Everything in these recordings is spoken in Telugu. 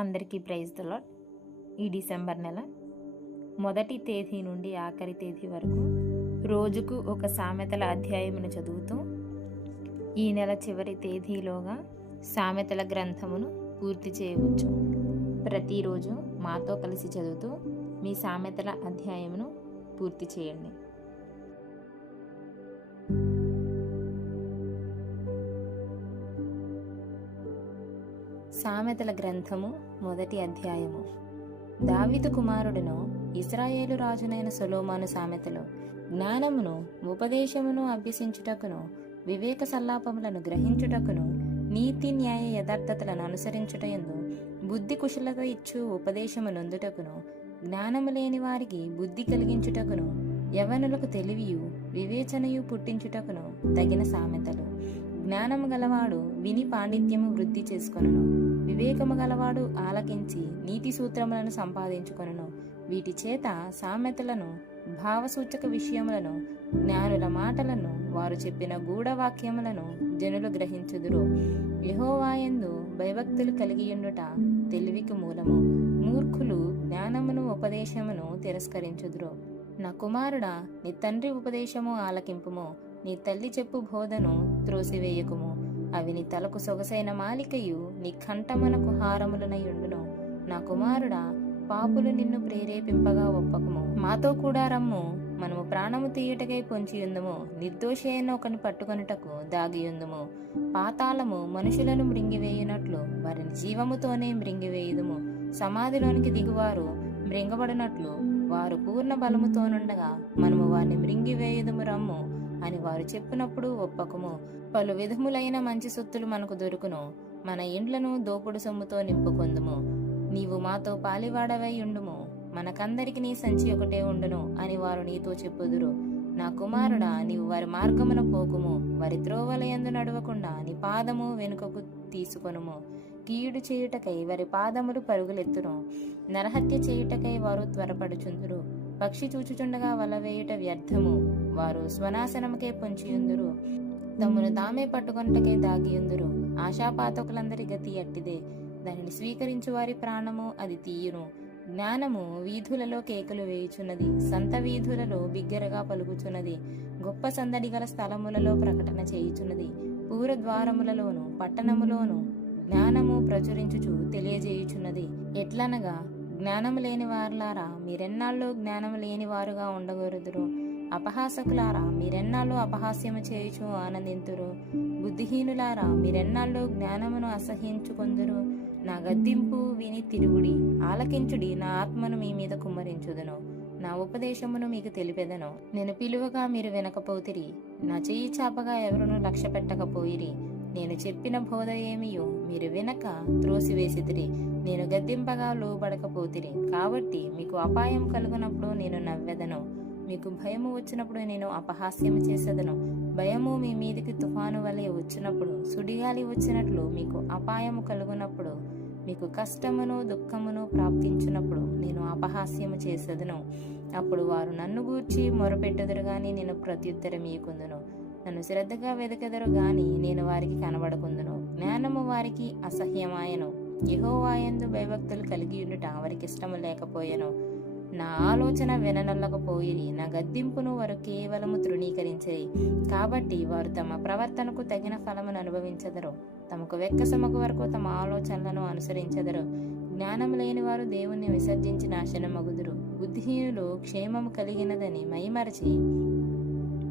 అందరికీ ప్రైజ్ ద ఈ డిసెంబర్ నెల మొదటి తేదీ నుండి ఆఖరి తేదీ వరకు రోజుకు ఒక సామెతల అధ్యాయమును చదువుతూ ఈ నెల చివరి తేదీలోగా సామెతల గ్రంథమును పూర్తి చేయవచ్చు. ప్రతిరోజు మాతో కలిసి చదువుతూ మీ సామెతల అధ్యాయమును పూర్తి చేయండి. సామెతల గ్రంథము మొదటి అధ్యాయము. దావిదు కుమారుడును ఇస్రాయేలు రాజునైన సొలోమాను సామెతలు జ్ఞానమును ఉపదేశమును అభ్యసించుటకును వివేక సల్లాపములను గ్రహించుటకును నీతి న్యాయ యథార్థతలను అనుసరించుటయందు బుద్ధి కుశలత ఇచ్చు ఉపదేశము నొందుటకును జ్ఞానము లేని వారికి బుద్ధి కలిగించుటకును యవనులకు తెలివియు వివేచనయు పుట్టించుటకును తగిన సామెతలు. జ్ఞానము గలవాడు విని పాండిత్యము వృద్ధి చేసుకొనును. వివేకము గలవాడు ఆలకించి నీతి సూత్రములను సంపాదించుకొనును. వీటి చేత సామెతలను భావసూచక విషయములను జ్ఞానుల మాటలను వారు చెప్పిన గూఢవాక్యములను జనులు గ్రహించుదురు. యహోవాయందు భయభక్తులు కలిగియుండుట తెలివికి మూలము. మూర్ఖులు జ్ఞానమును ఉపదేశమును తిరస్కరించుదురు. నా కుమారుడా నీ తండ్రి ఉపదేశము ఆలకింపుము. నీ తల్లి చెప్పు బోధను త్రోసివేయకుము. అవి నీ తలకు సొగసైన మాలికయు నీ కంఠమునకు హారములనయుండును నా కుమారుడా పాపులు నిన్ను ప్రేరేపింపగా ఒప్పకము. మాతో కూడా రమ్ము మనము ప్రాణము తీయుటకై పొంచియుందుము. నిర్దోషి అయిన ఒకని పట్టుకొనుటకు దాగియుందుము. పాతాళము మనుషులను మృంగివేయునట్లు వారిని జీవముతోనే మృంగివేయుదుము. సమాధిలోనికి దిగువారు మృంగబడినట్లు వారు పూర్ణ బలముతోనుండగా మనము వారిని మృంగివేయుదుము రమ్ము. అని వారు చెప్పినప్పుడు ఒప్పకము. పలు విధములైన మంచి సొత్తులు మనకు దొరుకును. మన ఇండ్లను దోపుడు సొమ్ముతో నింపుకొందుము. నీవు మాతో పాలివాడవై ఉండుము. మనకందరికి నీ సంచి ఒకటే ఉండును అని వారు నీతో చెప్పుదురు. నా కుమారుడా నీవు వారి మార్గమున పోకుము. వారి త్రోవలయందు నడవకుండా నీ పాదము వెనుకకు తీసుకొనుము. కీయుడు చేయుటకై వారి పాదములు పరుగులెత్తును. నరహత్య చేయుటకై వారు త్వరపడుచుందురు. పక్షి చూచుచుండగా వలవేయుట వ్యర్థము. వారు స్వనాశనముకే పొంచియుందురు. తమను తామే పట్టుకొనుటకే దాగియుందురు. ఆశాపాతకులందరి గతి అట్టిదే. దానిని స్వీకరించు వారి ప్రాణము అది తీయును. జ్ఞానము వీధులలో కేకలు వేయుచున్నది. సంత వీధులలో బిగ్గరగా పలుకుచున్నది. గొప్ప సందడి గల స్థలములలో ప్రకటన చేయుచున్నది. పూరద్వారములలోను పట్టణములోను జ్ఞానము ప్రచురించుచు తెలియజేయుచున్నది. ఎట్లనగా జ్ఞానము లేని వారులారా మీరెన్నాళ్ళు జ్ఞానము లేని వారుగా ఉండగోరుదురు? అపహాసకులారా మీరెన్నాళ్ళు అపహాస్యము చేయుచు ఆనందింతురు? బుద్ధిహీనులారా మీరెన్నాళ్ళు జ్ఞానమును అసహించుకొందురు నా గద్దింపు విని తిరుగుడి ఆలకించుడి నా ఆత్మను మీ మీద కుమ్మరించుదును. నా ఉపదేశమును మీకు తెలిపెదను. నేను పిలువగా మీరు వినకపోతిరి. నా చెయ్యి చాపగా ఎవరును లక్ష్య పెట్టకపోయిరి నేను చెప్పిన బోధ ఏమియో మీరు వినక త్రోసివేసితిరి. నేను గద్దింపగా లోబడకపోతిరి. కాబట్టి మీకు అపాయం కలుగునప్పుడు నేను నవ్వెదను. మీకు భయము వచ్చినప్పుడు నేను అపహాస్యము చేసేదను. భయము మీ మీదికి తుఫాను వలె వచ్చినప్పుడు సుడిగాలి వచ్చినట్లు మీకు అపాయము కలుగునప్పుడు మీకు కష్టమును దుఃఖమును ప్రాప్తించినప్పుడు నేను అపహాస్యము చేసేదను. అప్పుడు వారు నన్ను గూర్చి మొరపెట్టుదురు గాని నేను ప్రత్యుత్తరం ఇయ్యకుందును నన్ను శ్రద్ధగా వెదకెదరు గాని నేను వారికి కనబడకుందును. జ్ఞానము వారికి అసహ్యమాయను. యహోవాయందు భయభక్తులు కలిగి ఉండుట వారికి ఇష్టము లేకపోయెను. నా ఆలోచన విననొల్లకపోయిరి నా గద్దింపును వారు కేవలము తృణీకరించిరి. కాబట్టి వారు తమ ప్రవర్తనకు తగిన ఫలమును అనుభవించదరు. తమకు వెక్కసమకు వరకు తమ ఆలోచనలను అనుసరించదరు. జ్ఞానం లేని వారు దేవుణ్ణి విసర్జించి నాశనమగుదురు. బుద్ధిహీనులు క్షేమము కలిగినదని మైమరచి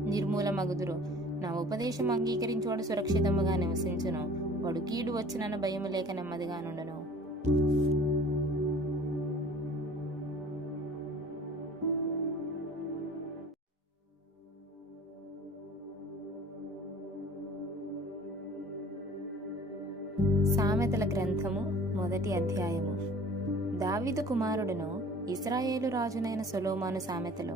నిర్మూలమగుదురు. నా ఉపదేశం అంగీకరించువాడు సురక్షితముగా నివసించును. వాడు కీడు వచ్చినన్న భయము లేక నెమ్మదిగా నుండను. సామెతల గ్రంథము మొదటి అధ్యాయము. దావిదు కుమారుడును ఇస్రాయేలు రాజునైన సొలోమాను సామెతలు.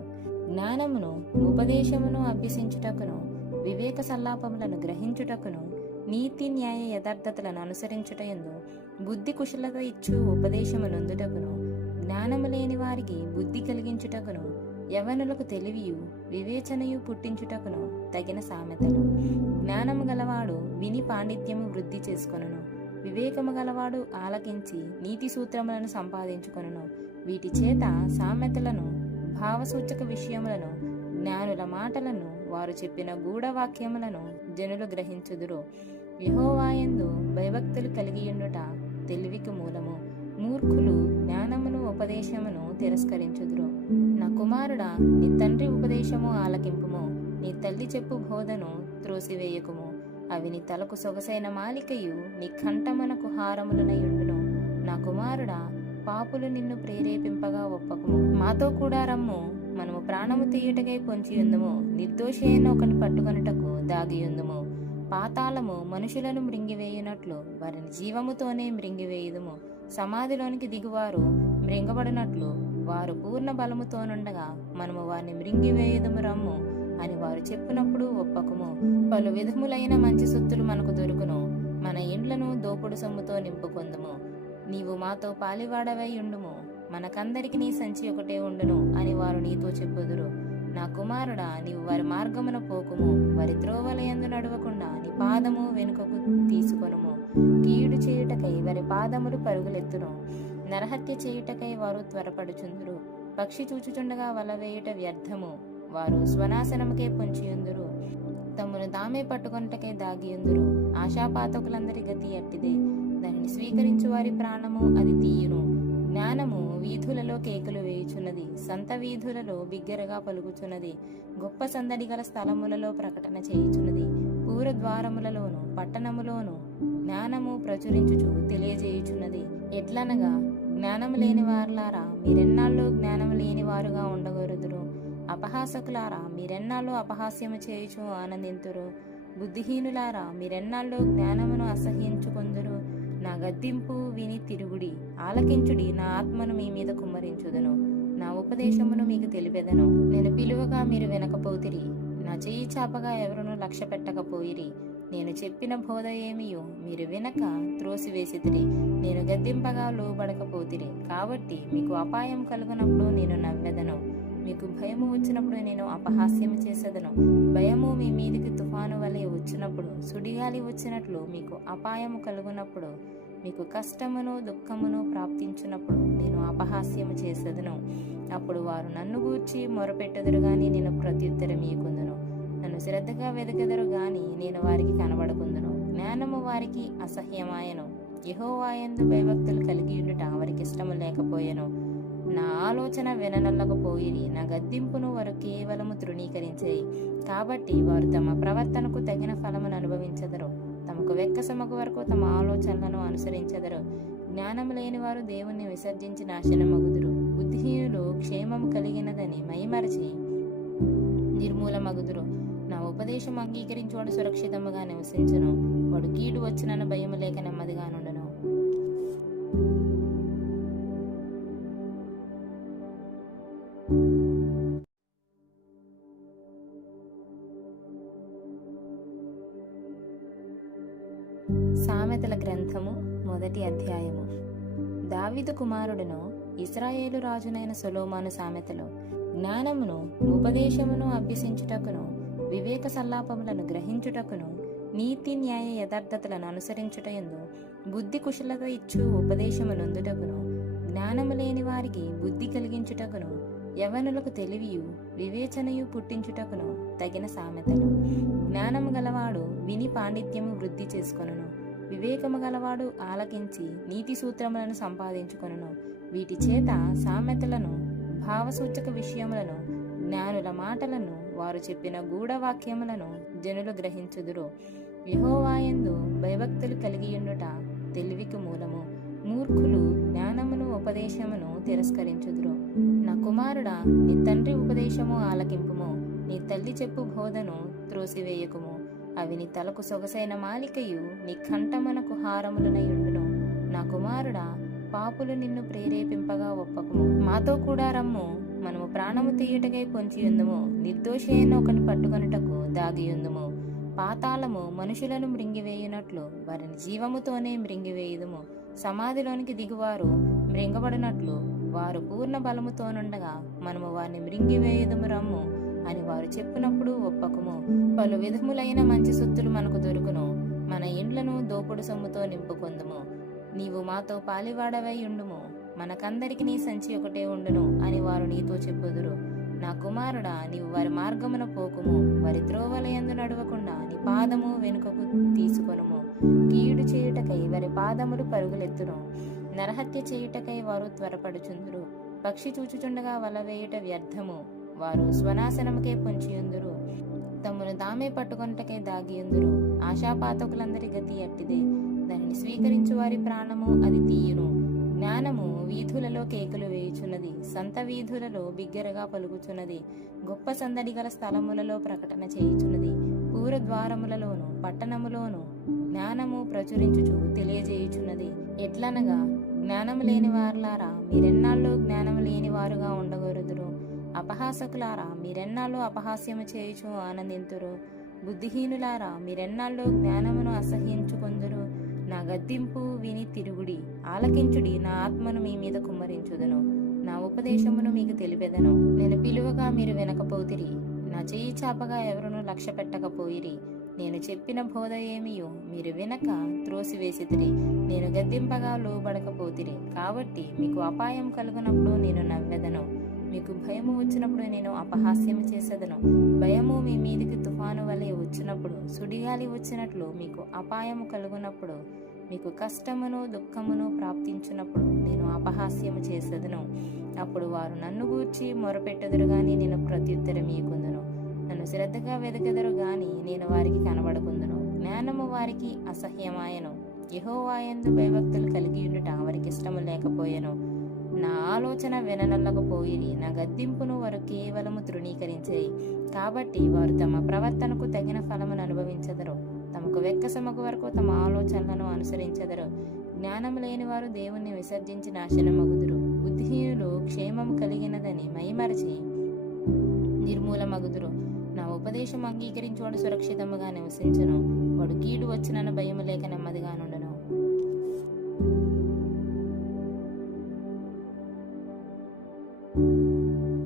జ్ఞానమును ఉపదేశమును అభ్యసించుటకును వివేక సల్లాపములను గ్రహించుటకును నీతి న్యాయ యథార్థతలను అనుసరించుటయందు బుద్ధి కుశలత ఇచ్చు ఉపదేశము నొందుటకును జ్ఞానము లేని వారికి బుద్ధి కలిగించుటకును యవనులకు తెలివియు వివేచనయు పుట్టించుటకును తగిన సామెతలు. జ్ఞానము గలవాడు విని పాండిత్యము వృద్ధి చేసుకొనును. వివేకము గలవాడు ఆలకించి నీతి సూత్రములను సంపాదించుకొనును. వీటి చేత సామెతలను భావసూచక విషయములను జ్ఞానుల మాటలను వారు చెప్పిన గూఢవాక్యములను జనులు గ్రహించుదురు. యహోవాయందు భయభక్తులు కలిగియుండుట తెలివికి మూలము. మూర్ఖులు జ్ఞానమును ఉపదేశమును తిరస్కరించుదురు. నా కుమారుడా నీ తండ్రి ఉపదేశము ఆలకింపుము. నీ తల్లి చెప్పు బోధను త్రోసివేయకుము. అవి నీ తలకు సొగసైన మాలికయు నీ కంఠమునకు హారములనయుండును. నా కుమారుడా పాపులు నిన్ను ప్రేరేపింపగా ఒప్పకుము. మాతో కూడా రమ్ము. మనము ప్రాణము తీయుటకై పొంచియుందుము నిర్దోషి అయిన ఒకని పట్టుకొనుటకు దాగియుందుము పాతాళము మనుషులను మృంగివేయునట్లు వారిని జీవముతోనే మృంగివేయుదుము. సమాధిలోనికి దిగువారు మృంగబడినట్లు వారు పూర్ణ బలముతోనుండగా మనము వారిని మృంగివేయుదుము రమ్ము అని వారు చెప్పినప్పుడు ఒప్పకము. పలు విధములైన మంచి సొత్తులు మనకు దొరుకును. మన ఇండ్లను దోపుడు సొమ్ముతో నింపుకొందుము. నీవు మాతో పాలివాడవై ఉండుము. మనకందరికి నీ సంచి ఒకటే ఉండును అని వారు నీతో చెప్పుదురు. నా కుమారుడా నీవు వారి మార్గమున పోకుము. వారి త్రోవలయందు నడవకుండా నీ పాదము వెనుకకు తీసుకొనుము. కీడు చేయుటకై వారి పాదములు పరుగులెత్తును. నరహత్య చేయుటకై వారు త్వరపడుచుందురు. పక్షి చూచుచుండగా వల వేయుట వ్యర్థము. వారు స్వనాశనముకే పొంచియుందురు. తమను తామే పట్టుకొనుటకే దాగియుందురు. ఆశాపాతకులందరి గతి అట్టిదే. దానిని స్వీకరించు వారి ప్రాణము అది తీయును. జ్ఞానము వీధులలో కేకులు వేయుచున్నది. సంత వీధులలో బిగ్గరగా పలుకుచున్నది. గొప్ప సందడి గల స్థలములలో ప్రకటన చేయుచున్నది. పూరద్వారములలోను పట్టణములోను జ్ఞానము ప్రచురించుచు తెలియజేయుచున్నది. ఎట్లనగా జ్ఞానము లేని వారులారా మీరెన్నాళ్ళు జ్ఞానము లేని వారుగా ఉండగోరుదురు? అపహాసకులారా మీరెన్నాళ్ళు అపహాస్యము చేయుచు ఆనందింతురు? బుద్ధిహీనులారా మీరెన్నాళ్ళు జ్ఞానమును అసహ్యించుకొందురు? నా గద్దింపు విని తిరుగుడి. ఆలకించుడి. నా ఆత్మను మీ మీద కుమ్మరించుదను. నా ఉపదేశమును మీకు తెలిపెదను. నేను పిలువగా మీరు వినకపోతిరి. నా చెయ్యి చాపగా ఎవరును లక్ష్య పెట్టకపోయిరి నేను చెప్పిన బోధ ఏమియో మీరు వినక త్రోసివేసితిరి. నేను గద్దింపగా లోబడకపోతిరి. కాబట్టి మీకు అపాయం కలుగునప్పుడు నేను నా మీకు భయము వచ్చినప్పుడు నేను అపహాస్యము చేసేదను. భయము మీ మీదికి తుఫాను వలె వచ్చినప్పుడు సుడిగాలి వచ్చినట్లు మీకు అపాయము కలుగునప్పుడు మీకు కష్టమును దుఃఖమును ప్రాప్తించినప్పుడు నేను అపహాస్యము చేసేదను. అప్పుడు వారు నన్ను గూర్చి మొరపెట్టెదరు గాని నేను ప్రత్యుత్తరం ఇయ్యకుందును నన్ను శ్రద్ధగా వెదకెదరు గాని నేను వారికి కనబడకుందును జ్ఞానము వారికి అసహ్యమాయను. యహోవాయందు భయభక్తులు కలిగి ఉండుట వారికి ఇష్టము లేకపోయెను. నా ఆలోచన విననల్లకపోయిరి నా గద్దింపును వారు కేవలము తృణీకరించేయి. కాబట్టి వారు తమ ప్రవర్తనకు తగిన ఫలమును అనుభవించదరు తమకు వెక్కసమగు వరకు తమ ఆలోచనలను అనుసరించదరు. జ్ఞానం లేని వారు దేవుణ్ణి విసర్జించి నాశనమగుదురు. బుద్ధిహీనులు క్షేమము కలిగినదని మైమరచి నిర్మూలమగుదురు. నా ఉపదేశం అంగీకరించువాడు సురక్షితముగా నివసించను. వాడు కీడు వచ్చినన్న భయము లేక నెమ్మదిగా నుండు మొదటి అధ్యాయము. దావిదు కుమారుడును ఇస్రాయేలు రాజునైన సొలోమాను సామెతలు జ్ఞానమును ఉపదేశమును అభ్యసించుటకును వివేక సల్లాపములను గ్రహించుటకును నీతి న్యాయ యథార్థతలను అనుసరించుటయందు బుద్ధి కుశలత ఇచ్చు ఉపదేశమునందుటకును జ్ఞానము లేని వారికి బుద్ధి కలిగించుటకును యవనులకు తెలివియు వివేచనయు పుట్టించుటకును తగిన సామెతలు. జ్ఞానము గలవాడు విని పాండిత్యము వృద్ధి చేసుకొనును. వివేకము గలవాడు ఆలకించి నీతి సూత్రములను సంపాదించుకొనును. వీటి చేత సామెతలను భావసూచక విషయములను జ్ఞానుల మాటలను వారు చెప్పిన గూఢవాక్యములను జనులు గ్రహించుదురు. యహోవాయందు భయభక్తులు కలిగియుండుట తెలివికి మూలము. మూర్ఖులు జ్ఞానమును ఉపదేశమును తిరస్కరించుదురు. నా కుమారుడా నీ తండ్రి ఉపదేశము ఆలకింపుము. నీ తల్లి చెప్పు బోధను త్రోసివేయకుము. అవి నీ తలకు సొగసైన మాలికయు నీ కంఠమునకు హారములనయుండును నా కుమారుడా పాపులు నిన్ను ప్రేరేపింపగా ఒప్పకుము. మాతో కూడా రమ్ము. మనము ప్రాణము తీయుటకై పొంచియుందుము. నిర్దోషైన ఒకని పట్టుకొనుటకు దాగియుందుము. పాతాళము మనుషులను మృంగివేయునట్లు వారిని జీవముతోనే మృంగివేయుదుము. సమాధిలోనికి దిగువారు మృంగబడినట్లు వారు పూర్ణ బలముతోనుండగా మనము వారిని మృంగివేయుదుము రమ్ము. అని వారు చెప్పినప్పుడు ఒప్పకము. పలు విధములైన మంచి సొత్తులు మనకు దొరుకును. మన ఇండ్లను దోపుడు సొమ్ముతో నింపుకొందుము. నీవు మాతో పాలివాడవై ఉండుము. మనకందరికి నీ సంచి ఒకటే ఉండును అని వారు నీతో చెప్పుదురు. నా కుమారుడా నీవు వారి మార్గమున పోకుము. వారి త్రోవలయందు నడవకుండా నీ పాదము వెనుకకు తీసుకొనుము. కీడు చేయుటకై వారి పాదములు పరుగులెత్తును. నరహత్య చేయుటకై వారు త్వరపడుచుందురు. పక్షి చూచుచుండగా వల వేయుట వ్యర్థము. వారు స్వనాశనముకే పొంచియుందురు. తమను తామే పట్టుకొనటకే దాగియుందురు. ఆశాపాతకులందరి గతి అట్టిదే. దానిని స్వీకరించు వారి ప్రాణము అది తీయును. జ్ఞానము వీధులలో కేకులు వేయుచున్నది. సంత వీధులలో బిగ్గరగా పలుకుచున్నది. గొప్ప సందడి గల స్థలములలో ప్రకటన చేయుచున్నది. పూర ద్వారములలోను పట్టణములోను జ్ఞానము ప్రచురించుచు తెలియజేయుచున్నది. ఎట్లనగా జ్ఞానము లేని వారులారా మీరెన్నాళ్ళు జ్ఞానము లేని వారుగా ఉండగోరుదురు. అపహాసకులారా మీరెన్నాళ్ళు అపహాస్యము చేయుచు ఆనందింతురు? బుద్ధిహీనులారా మీరెన్నాళ్ళు జ్ఞానమును అసహ్యించుకొందురు? నా గద్దింపు విని తిరుగుడి ఆలకించుడి నా ఆత్మను మీ మీద కుమ్మరించుదను. నా ఉపదేశమును మీకు తెలిపెదను. నేను పిలువగా మీరు వినకపోతిరి. నా చేయి చాపగా ఎవరును లక్ష్య పెట్టకపోయిరి నేను చెప్పిన బోధ ఏమియో మీరు వినక త్రోసివేసితిరి. నేను గద్దింపగా లోబడకపోతిరి. కాబట్టి మీకు అపాయం కలుగునప్పుడు నేను నవ్వెదను. మీకు భయము వచ్చినప్పుడు నేను అపహాస్యము చేసేదను. భయము మీ మీదికి తుఫాను వలె వచ్చినప్పుడు సుడిగాలి వచ్చినట్లు మీకు అపాయము కలుగునప్పుడు మీకు కష్టమును దుఃఖమును ప్రాప్తించినప్పుడు నేను అపహాస్యము చేసేదను. అప్పుడు వారు నన్ను గూర్చి మొరపెట్టదురు గాని నేను ప్రత్యుత్తరం ఇయ్యకుందును నన్ను శ్రద్ధగా వెదకెదరు గాని నేను వారికి కనబడకుందును జ్ఞానము వారికి అసహ్యమాయను. యహోవాయందు భయభక్తులు కలిగి ఉండుట వారికి ఇష్టము లేకపోయెను. నా ఆలోచన విననల్లకపోయిరి నా గద్దింపును వారు కేవలము తృణీకరించిరి. కాబట్టి వారు తమ ప్రవర్తనకు తగిన ఫలమును అనుభవించదరు. తమకు వెక్కసమగు వరకు తమ ఆలోచనలను అనుసరించదరు. జ్ఞానం లేని వారు దేవుణ్ణి విసర్జించి నాశనమగుదురు. బుద్ధిహీనులు క్షేమము కలిగినదని మైమరచి నిర్మూలమగుదురు. నా ఉపదేశం అంగీకరించువాడు సురక్షితముగా నివసించను. వాడు కీడు వచ్చినను భయము లేక నెమ్మదిగాను